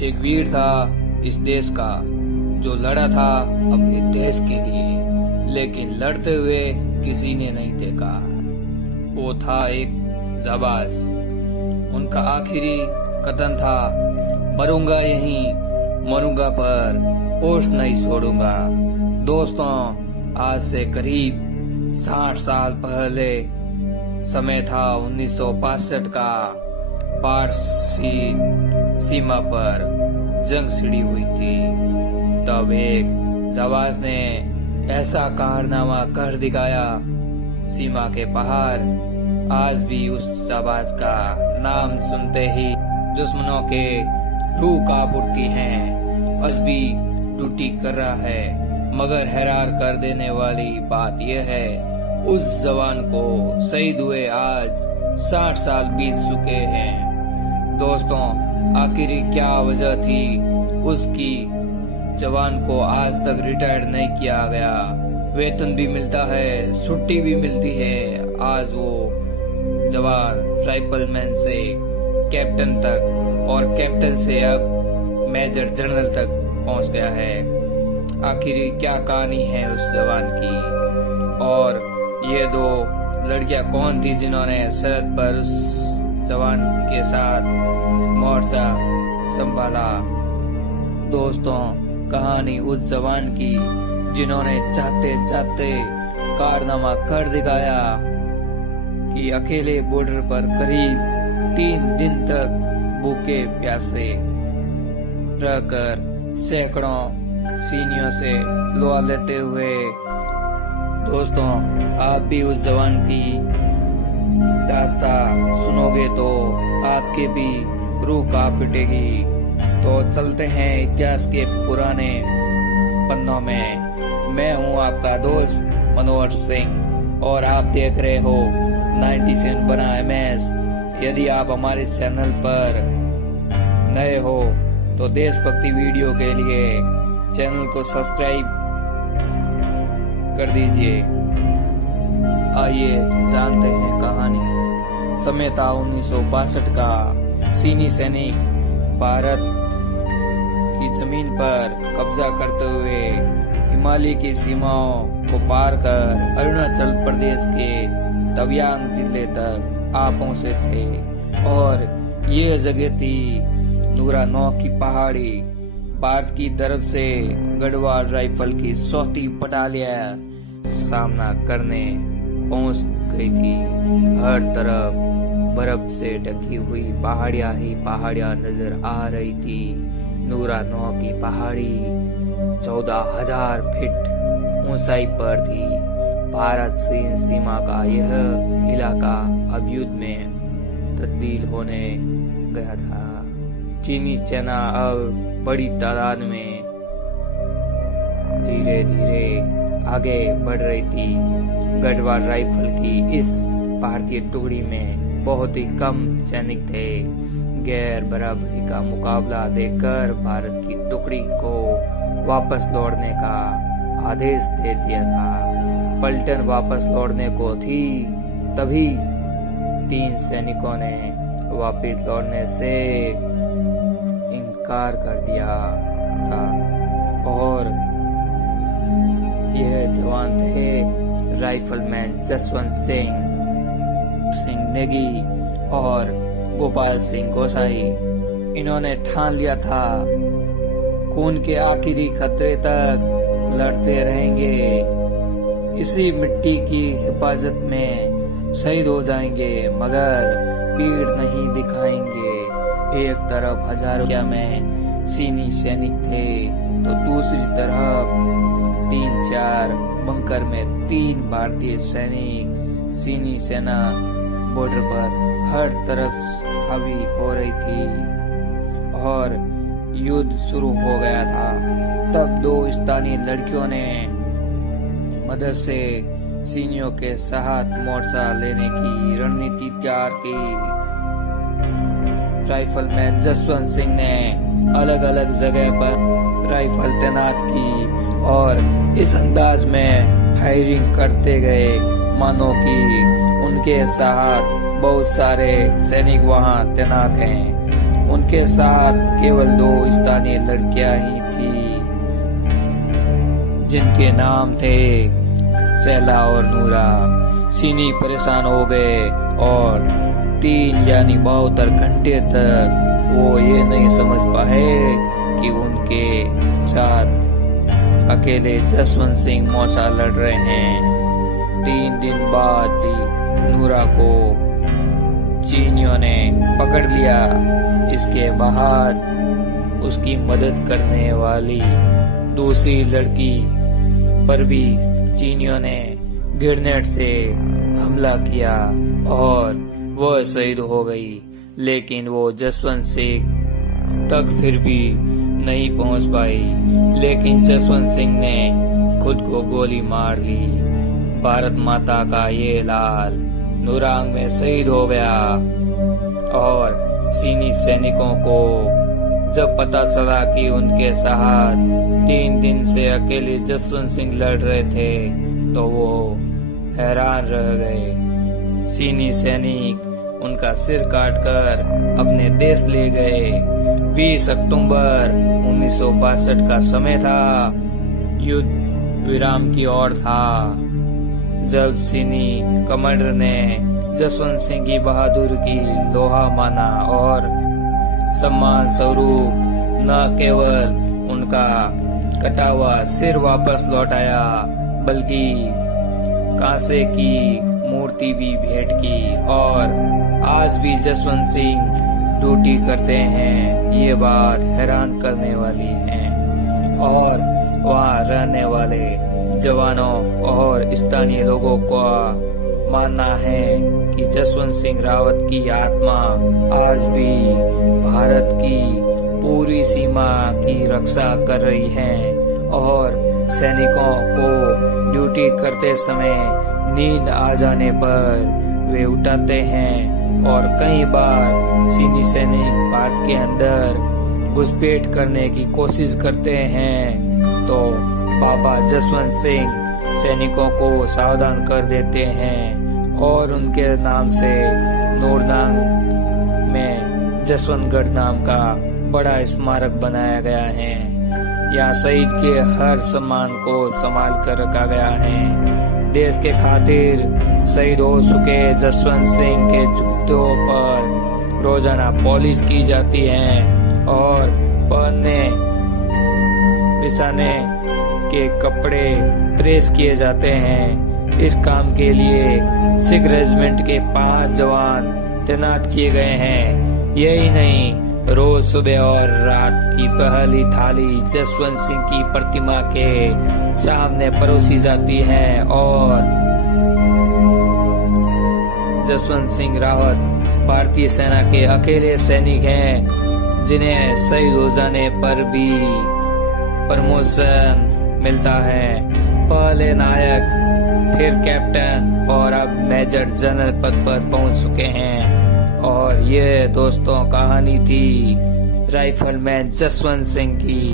एक वीर था इस देश का जो लड़ा था अपने देश के लिए, लेकिन लड़ते हुए किसी ने नहीं देखा। वो था एक जाबाज। उनका आखिरी कथन था, मरूंगा यहीं, मरूंगा पर होश नहीं छोड़ूंगा। दोस्तों, आज से करीब 60 साल पहले समय था 1965 का। पारसी सीमा पर जंग छिड़ी हुई थी। तब एक जाबाज ने ऐसा कारनामा कर दिखाया, सीमा के बाहर आज भी उस जाबाज का नाम सुनते ही दुश्मनों के रूह कांप उठती हैं। आज भी ड्यूटी कर रहा है, मगर हैरान कर देने वाली बात यह है, उस जवान को शहीद हुए आज 60 साल बीत चुके हैं। दोस्तों, आखिर क्या वजह थी उसकी जवान को आज तक रिटायर्ड नहीं किया गया? वेतन भी मिलता है, छुट्टी भी मिलती है। आज वो जवान राइफलमैन से कैप्टन तक और कैप्टन से अब मेजर जनरल तक पहुंच गया है। आखिर क्या कहानी है उस जवान की, और ये दो लड़कियां कौन थी जिन्होंने सरहद पर उस जवान के साथ मोर्चा संभाला? दोस्तों, कहानी उस जवान की जिन्होंने चाहते चाहते कारनामा कर दिखाया कि अकेले बॉर्डर पर करीब 3 दिन तक भूखे प्यासे रहकर सैकड़ों सीनियों से लोहा लेते हुए। दोस्तों, आप भी उस जवान की दास्तां सुनोगे तो आपके भी रूह कांप पिटेगी। तो चलते हैं इतिहास के पुराने पन्नों में। मैं हूं आपका दोस्त मनोहर सिंह और आप देख रहे हो 97 बना MS। यदि आप हमारे चैनल पर नए हो तो देशभक्ति वीडियो के लिए चैनल को सब्सक्राइब कर दीजिए। आइए जानते हैं कहानी। समय था 1962 का। चीनी सैनिक भारत की जमीन पर कब्जा करते हुए हिमालय की सीमाओं को पार कर अरुणाचल प्रदेश के तवांग जिले तक आ पहुंचे थे, और ये जगह थी नूरा 9 की पहाड़ी। भारत की तरफ से गढ़वाल राइफल की 100वीं बटालियन सामना करने पहुंच गई थी। हर तरफ बर्फ से ढकी हुई पहाड़ियां ही पहाड़ियां नजर आ रही थी। नूरा 9 की पहाड़ी 14,000 फीट ऊंचाई पर थी। भारत चीन सीमा का यह इलाका अब युद्ध में तब्दील होने गया था। चीनी सेना अब बड़ी तादाद में धीरे धीरे आगे बढ़ रही थी। गढ़वाल राइफल की इस भारतीय टुकड़ी में बहुत ही कम सैनिक थे। गैर बराबरी का मुकाबला देकर भारत की टुकड़ी को वापस लौटने का आदेश दे दिया था। पलटन वापस लौटने को थी, तभी 3 सैनिकों ने वापस लौटने से इनकार कर दिया था, और यह जवान थे राइफलमैन जसवंत सिंह नेगी और गोपाल सिंह गोसाई। इन्होंने ठान लिया था खून के आखिरी खतरे तक लड़ते रहेंगे, इसी मिट्टी की हिफाजत में शहीद हो जाएंगे, मगर पीड़ नहीं दिखाएंगे। एक तरफ हजारों में चीनी सैनिक थे तो दूसरी तरफ 3-4 बंकर में 3 भारतीय सैनिक। चीनी सेना बॉर्डर पर हर तरफ हावी हो रही थी और युद्ध शुरू हो गया था। तब 2 स्थानीय लड़कियों ने मदद से चीनियों के साथ मोर्चा लेने की रणनीति तैयार की। राइफलमैन जसवंत सिंह ने अलग अलग जगह पर राइफल तैनात की और इस अंदाज में फायरिंग करते गए मानो कि उनके साथ बहुत सारे सैनिक वहां तैनात हैं। उनके साथ केवल 2 स्थानीय लड़कियां ही थी, जिनके नाम थे सैला और नूरा। सीनी परेशान हो गए और 3 यानी 72 घंटे तक वो ये नहीं समझ पाए कि उनके साथ अकेले जसवंत सिंह मौसा लड़ रहे हैं। 3 दिन बाद नूरा को चीनियों ने पकड़ लिया। इसके बाद उसकी मदद करने वाली दूसरी लड़की पर भी चीनियों ने ग्रेनेड से हमला किया और वह शहीद हो गई। लेकिन वो जसवंत सिंह तक फिर भी नहीं पहुंच पाई। लेकिन जसवंत सिंह ने खुद को गोली मार ली। भारत माता का ये लाल नूरांग में शहीद हो गया। और चीनी सैनिकों को जब पता चला कि उनके साथ 3 दिन से अकेले जसवंत सिंह लड़ रहे थे तो वो हैरान रह गए। चीनी सैनिक उनका सिर काटकर अपने देश ले गए। 20 अक्टूबर 1962 का समय था। युद्ध विराम की ओर था जब चीनी कमांडर ने जसवंत सिंह की बहादुरी की लोहा माना और सम्मान स्वरूप न केवल उनका कटा हुआ सिर वापस लौटाया बल्कि कांसे की मूर्ति भी भेंट की। और आज भी जसवंत सिंह ड्यूटी करते हैं, ये बात हैरान करने वाली है। और वहाँ रहने वाले जवानों और स्थानीय लोगों का मानना है कि जसवंत सिंह रावत की आत्मा आज भी भारत की पूरी सीमा की रक्षा कर रही है। और सैनिकों को ड्यूटी करते समय नींद आ जाने पर वे उठाते हैं। और कई बार चीनी सैनिक भारत के अंदर घुसपैठ करने की कोशिश करते हैं तो बाबा जसवंत सिंह सैनिकों को सावधान कर देते हैं और उनके नाम से नूरनांग में जसवंतगढ़ नाम का बड़ा स्मारक बनाया गया है। यहाँ शहीद के हर सम्मान को संभाल कर रखा गया है। देश के खातिर शहीद हो चुके जसवंत सिंह के जूतों पर रोजाना पॉलिश की जाती है और पहनने बिछाने के कपड़े प्रेस किए जाते हैं। इस काम के लिए सिख रेजिमेंट के 5 जवान तैनात किए गए हैं। यही नहीं, रोज सुबह और रात की पहली थाली जसवंत सिंह की प्रतिमा के सामने परोसी जाती है। और जसवंत सिंह रावत भारतीय सेना के अकेले सैनिक हैं जिन्हें शहीद हो जाने पर भी प्रमोशन मिलता है। पहले नायक, फिर कैप्टन और अब मेजर जनरल पद पर पहुंच चुके हैं। और ये दोस्तों कहानी थी राइफलमैन जसवंत सिंह की।